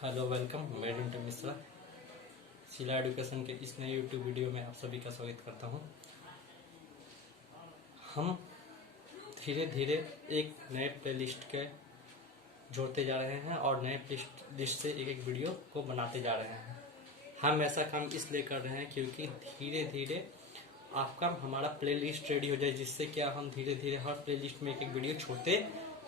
Hello welcome, मैं डिंटू मिश्रा शिला education के इस नए यूट्यूब वीडियो में आप सभी का स्वागत करता हूं। हम धीरे धीरे एक नए प्लेलिस्ट के जोड़ते जा रहे हैं और नए लिस्ट से एक एक वीडियो को बनाते जा रहे हैं। हम ऐसा काम इसलिए कर रहे हैं क्योंकि धीरे धीरे आपका हमारा प्लेलिस्ट रेडी हो जाए, जिससे क्या हम धीरे धीरे हर प्लेलिस्ट में एक एक वीडियो छोड़ते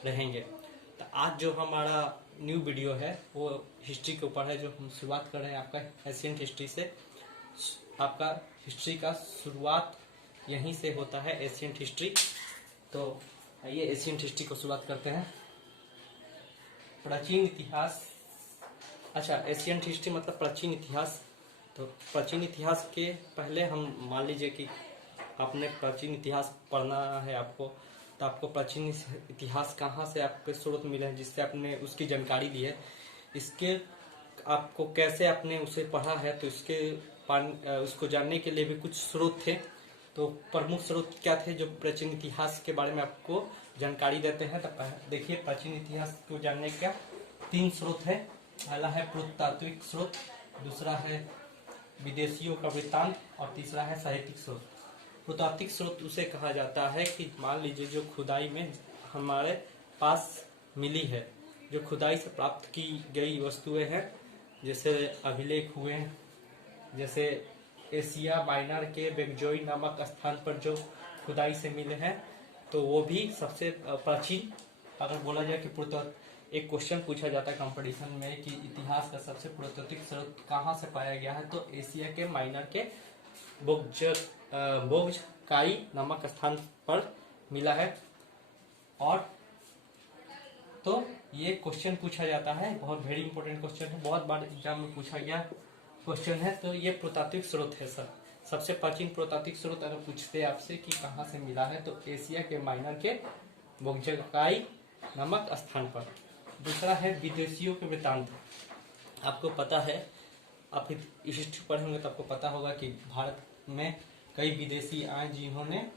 रहेंगे। तो आज जो हमारा न्यू वीडियो है वो हिस्ट्री के ऊपर है, जो हम शुरुआत कर रहे हैं आपका एशियंट हिस्ट्री से। आपका हिस्ट्री का शुरुआत यहीं से होता है, एशियंट हिस्ट्री। तो आइए एशियंट हिस्ट्री को शुरुआत करते हैं। प्राचीन इतिहास, अच्छा एशियंट हिस्ट्री मतलब प्राचीन इतिहास। तो प्राचीन इतिहास के पहले हम मान लीजिए कि आपने प्राचीन इतिहास पढ़ना है आपको, तो आपको प्राचीन इतिहास कहाँ से आपके स्रोत मिले हैं जिससे आपने उसकी जानकारी ली है, इसके आपको कैसे आपने उसे पढ़ा है, तो उसको जानने के लिए भी कुछ स्रोत थे। तो प्रमुख स्रोत क्या थे जो प्राचीन इतिहास के बारे में आपको जानकारी देते हैं। तो देखिए, प्राचीन इतिहास को जानने का 3 स्रोत है। पहला है पुरातात्विक स्रोत, दूसरा है विदेशियों का वृत्तांत और तीसरा है साहित्यिक स्रोत। पुरातात्विक स्रोत उसे कहा जाता है कि मान लीजिए जो खुदाई में हमारे पास मिली है, जो खुदाई से प्राप्त की गई वस्तुएं हैं, जैसे अभिलेख हुए, जैसे एशिया माइनर के बेगजोई नामक स्थान पर जो खुदाई से मिले हैं, तो वो भी सबसे प्राचीन। अगर बोला जाए कि एक क्वेश्चन पूछा जाता है कंपटीशन में कि इतिहास का सबसे पुरातात्विक स्रोत कहाँ से पाया गया है, तो एशिया के माइनर के बोगजकाई नामक स्थान पर मिला है। और तो ये क्वेश्चन पूछा जाता है, बहुत वेरी इंपॉर्टेंट क्वेश्चन है, बहुत बार एग्जाम में पूछा गया क्वेश्चन है। तो ये पुरातात्विक स्रोत है सर, सबसे प्राचीन पुरातात्विक स्रोत। अगर पूछते आपसे कि कहाँ से मिला है, तो एशिया के माइनर के बोगजकाई नामक स्थान पर। दूसरा है विदेशियों के वृत्तांत। आपको पता है, आप हिस्ट्री पढ़े होंगे तो आपको पता होगा कि भारत में कई विदेशी आए जिन्होंने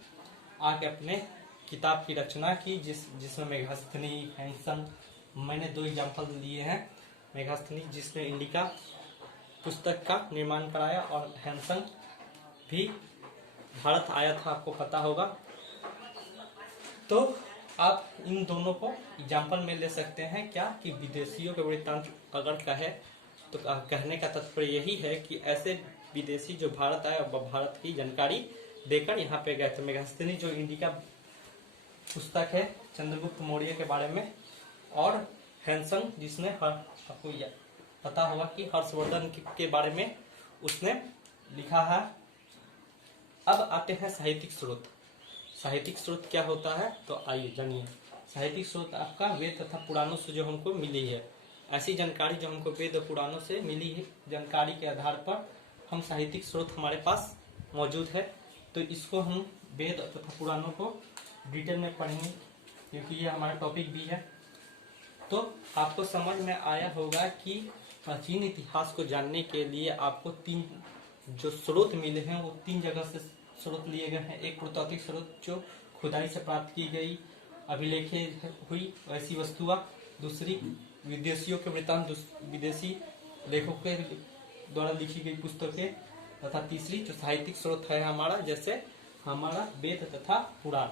आके अपने किताब की रचना की, जिसमें मेघास्थनी, हैंसन, मैंने 2 एग्जाम्पल लिए हैं। मेघास्थनी जिसने इंडिका पुस्तक का निर्माण कराया, और हैंसन भी भारत आया था, आपको पता होगा। तो आप इन दोनों को एग्जाम्पल में ले सकते हैं क्या कि विदेशियों के वृत्तांत अगर कहे तो कहने का तात्पर्य यही है कि ऐसे विदेशी जो भारत आए और भारत की जानकारी देकर यहाँ पे गए थे। मेघास्थनी जो इंडिका पुस्तक है चंद्रगुप्त मौर्य के बारे में, और हैंसन जिसने आपको पता होगा कि हर्षवर्धन के बारे में उसने लिखा है। अब आते हैं साहित्यिक स्रोत। साहित्यिक स्रोत क्या होता है, तो आइए जानिए। साहित्यिक स्रोत आपका वेद तथा पुराणों से जो हमको मिली है, ऐसी जानकारी जो हमको वेद और पुराणों से मिली है, जानकारी के आधार पर हम साहित्यिक स्रोत हमारे पास मौजूद है। तो इसको हम वेद तथा पुराणों को डिटेल में पढ़ेंगे क्योंकि ये हमारा टॉपिक भी है। तो आपको समझ में आया होगा कि प्राचीन इतिहास को जानने के लिए आपको 3 जो स्रोत मिले हैं वो 3 जगह से स्रोत लिए गए हैं। एक पुरातात्विक स्रोत जो खुदाई से प्राप्त की गई अभिलेखे हुई वैसी वस्तुआ, दूसरी विदेशियों के वृत्तांत, विदेशी लेखकों के द्वारा लिखी गई पुस्तकें, तथा तीसरी जो साहित्यिक स्रोत है हमारा, जैसे हमारा वेद तथा पुराण।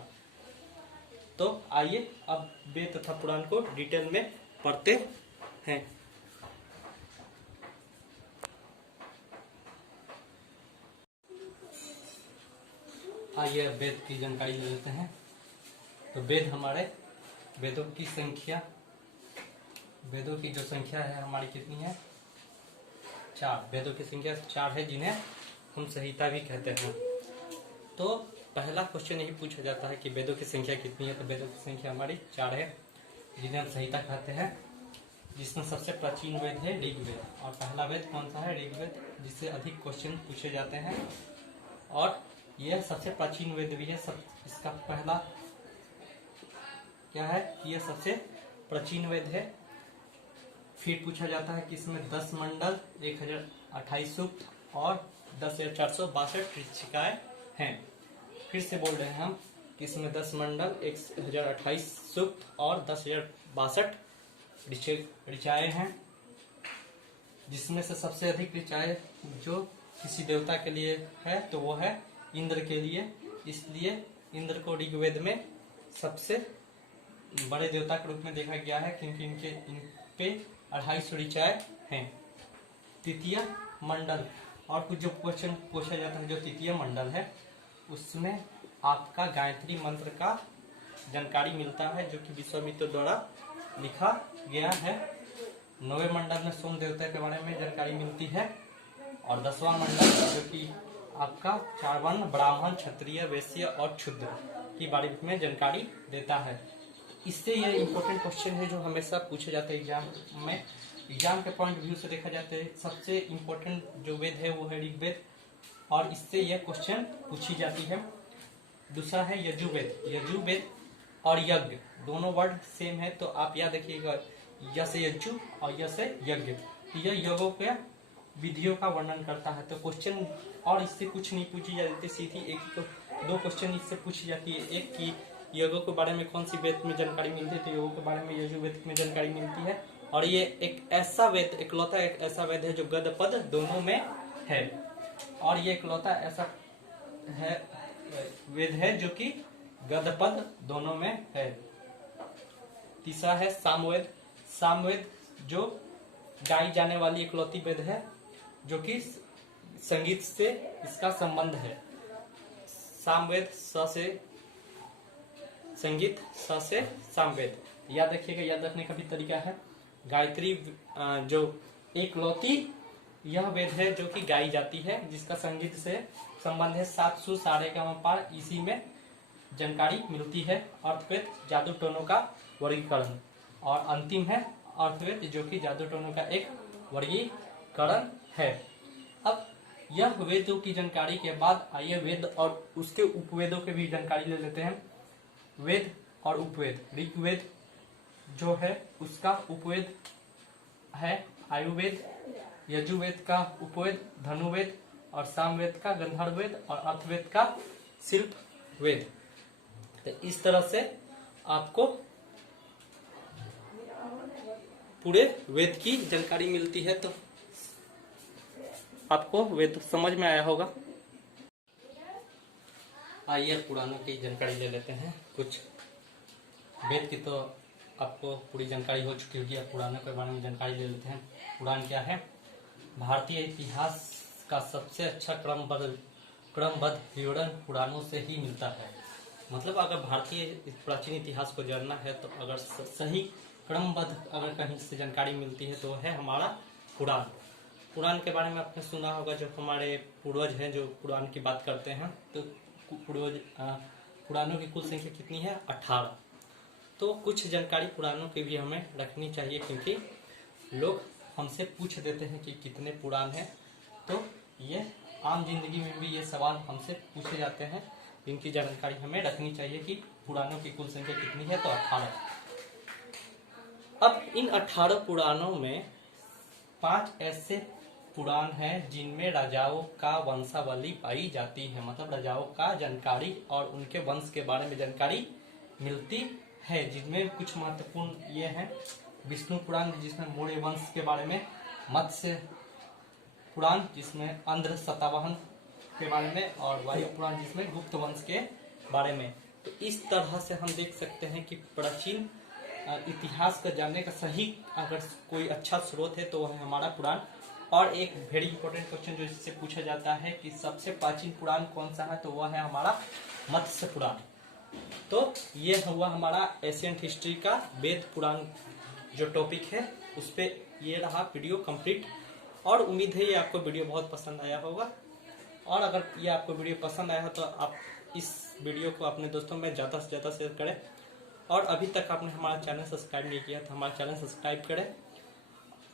तो आइए अब वेद तथा पुराण को डिटेल में पढ़ते हैं। आइए वेद की जानकारी ले लेते हैं। तो वेद हमारे वेदों की संख्या, वेदों की जो संख्या है हमारी कितनी है, 4। वेदों की संख्या 4 है, जिन्हें हम संहिता भी कहते हैं। तो पहला क्वेश्चन यही पूछा जाता है कि वेदों की संख्या कितनी है, तो वेदों की संख्या हमारी 4 है, जिन्हें हम संहिता कहते हैं, जिसमें सबसे प्राचीन वेद है ऋग्वेद। और पहला वेद कौन सा है, ऋग्वेद, जिससे अधिक क्वेश्चन पूछे जाते हैं और यह सबसे प्राचीन वेद भी है। इसका पहला क्या है कि यह सबसे प्राचीन वेद है। फिर पूछा जाता है कि इसमें 10 मंडल, 1028 सूक्त और 10,462 ऋचिकाएं हैं। फिर से बोल रहे हैं हम कि इसमें 10 मंडल, 1028 सूक्त और 10,062 ऋचाएं हैं। जिसमें से सबसे अधिक ऋचाएं जो किसी देवता के लिए है तो वो है इंद्र के लिए। इसलिए इंद्र को ऋग्वेद में सबसे बड़े देवता के रूप में देखा गया है, क्योंकि इन पे 250 ऋचाएं हैं। तृतीय मंडल, और कुछ जो क्वेश्चन पूछा जाता है, जो तृतीय मंडल है उसमें आपका गायत्री मंत्र का जानकारी मिलता है, जो कि विश्वामित्र द्वारा लिखा गया है। 9वें मंडल में सोम देवता के बारे में जानकारी मिलती है, और 10वां मंडल जो कि आपका 4 वर्ण ब्राह्मण, क्षत्रिय, वैश्य और क्षुद्र के बारे में जानकारी देता है। इससे यह इंपॉर्टेंट क्वेश्चन है जो हमेशा पूछे जाते हैं एग्जाम में। एग्जाम के पॉइंट व्यू से देखा जाता है सबसे इम्पोर्टेंट जो वेद है वो है ऋग्वेद, और इससे यह क्वेश्चन पूछी जाती है। दूसरा है यजुर्वेद। यजुर्वेद और यज्ञ दोनों वर्ड सेम है, तो आप याद रखिएगा य से यजु और य से यज्ञ। यह योगों के विधियों का वर्णन करता है। तो क्वेश्चन और इससे कुछ नहीं पूछी जाती, सीधी एक दो क्वेश्चन इससे पूछी जाती है। एक कि योगों के बारे में कौन सी वेद में जानकारी मिलती है, तो योगों के बारे में यजुर्वेद में जानकारी मिलती है। और ये एक ऐसा वेद, इकलौता एक ऐसा वेद है जो गद पद दोनों में है, और ये इकलौता ऐसा है वेद है जो कि गद पद दोनों में है। तीसरा है सामवेद। सामवेद जो गाई जाने वाली इकलौती वेद है, जो कि संगीत से इसका संबंध है। सामवेद स से संगीत, स से सामवेद। याद रखिएगा, याद रखने का भी तरीका है। गायत्री जो एकलौती यह वेद है जो कि गाई जाती है, जिसका संगीत से संबंध है। 7 सुर, सारे का मपा, इसी में जानकारी मिलती है। अर्थवेद जादू टोनों का वर्गीकरण, और अंतिम है अर्थवेद जो कि जादू टोनों का एक वर्गीकरण है। अब यह वेदों की जानकारी के बाद आइए वेद और उसके उपवेदों की भी जानकारी ले लेते हैं। वेद और उपवेद। ऋग्वेद जो है उसका उपवेद है आयुर्वेद, यजुर्वेद का उपवेद धनुर्वेद, और सामवेद का गंधर्ववेद, और अर्थवेद का शिल्प वेद। तो इस तरह से आपको पूरे वेद की जानकारी मिलती है। तो आपको वेद समझ में आया होगा। आइए पुराणों की जानकारी ले लेते हैं। कुछ वेद की तो आपको पूरी जानकारी हो चुकी होगी, अब पुराणों के बारे में जानकारी ले लेते हैं। पुराण क्या है? भारतीय इतिहास का सबसे अच्छा क्रमबद्ध विवरण पुराणों से ही मिलता है। मतलब अगर भारतीय प्राचीन इतिहास को जानना है तो अगर सही क्रमबद्ध अगर कहीं से जानकारी मिलती है तो है हमारा पुराण। पुराण के बारे में आपने सुना होगा, जो हमारे पूर्वज हैं जो पुराण की बात करते हैं, तो पुराणों की कुल संख्या कितनी है? 18। तो कुछ जानकारी पुराणों की भी हमें रखनी चाहिए, क्योंकि लोग हमसे पूछ देते हैं कि कितने पुराण हैं। तो ये आम जिंदगी में भी ये सवाल हमसे पूछे जाते हैं, इनकी जानकारी हमें रखनी चाहिए कि पुराणों की कुल संख्या कितनी है। तो 18। अब इन 18 पुराणों में 5 ऐसे पुराण हैं जिनमें राजाओं का वंशावली पाई जाती है। मतलब राजाओं का जानकारी और उनके वंश के बारे में जानकारी मिलती है, जिनमें कुछ महत्वपूर्ण ये हैं। विष्णु पुराण जिसमें मौर्य वंश के बारे में, मत्स्य पुराण जिसमें अंध्र सतावाहन के बारे में, और वायु पुराण जिसमें गुप्त वंश के बारे में। तो इस तरह से हम देख सकते हैं कि प्राचीन इतिहास का जानने का सही अगर कोई अच्छा स्रोत है तो वह है हमारा पुराण। और एक वेरी इंपॉर्टेंट क्वेश्चन जो इससे पूछा जाता है कि सबसे प्राचीन पुराण कौन सा है, तो वह है हमारा मत्स्य पुराण। तो ये हुआ हमारा एशियंट हिस्ट्री का वेद पुराण जो टॉपिक है, उस पे ये रहा वीडियो कंप्लीट। और उम्मीद है ये आपको वीडियो बहुत पसंद आया होगा। और अगर ये आपको वीडियो पसंद आया हो तो आप इस वीडियो को अपने दोस्तों में ज़्यादा से ज़्यादा शेयर करें। और अभी तक आपने हमारा चैनल सब्सक्राइब नहीं किया तो हमारा चैनल सब्सक्राइब करें,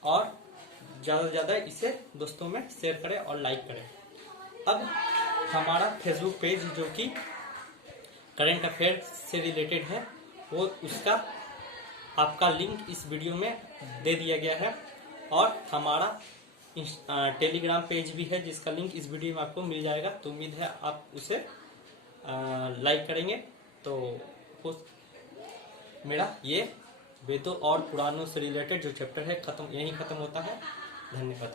और ज़्यादा से ज़्यादा इसे दोस्तों में शेयर करें और लाइक करें। अब हमारा फेसबुक पेज जो कि करंट अफेयर से रिलेटेड है, वो उसका आपका लिंक इस वीडियो में दे दिया गया है। और हमारा टेलीग्राम पेज भी है जिसका लिंक इस वीडियो में आपको मिल जाएगा। तो उम्मीद है आप उसे लाइक करेंगे। तो मेरा ये वेदों और पुराणों से रिलेटेड जो चैप्टर है यहीं खत्म होता है। धन्यवाद।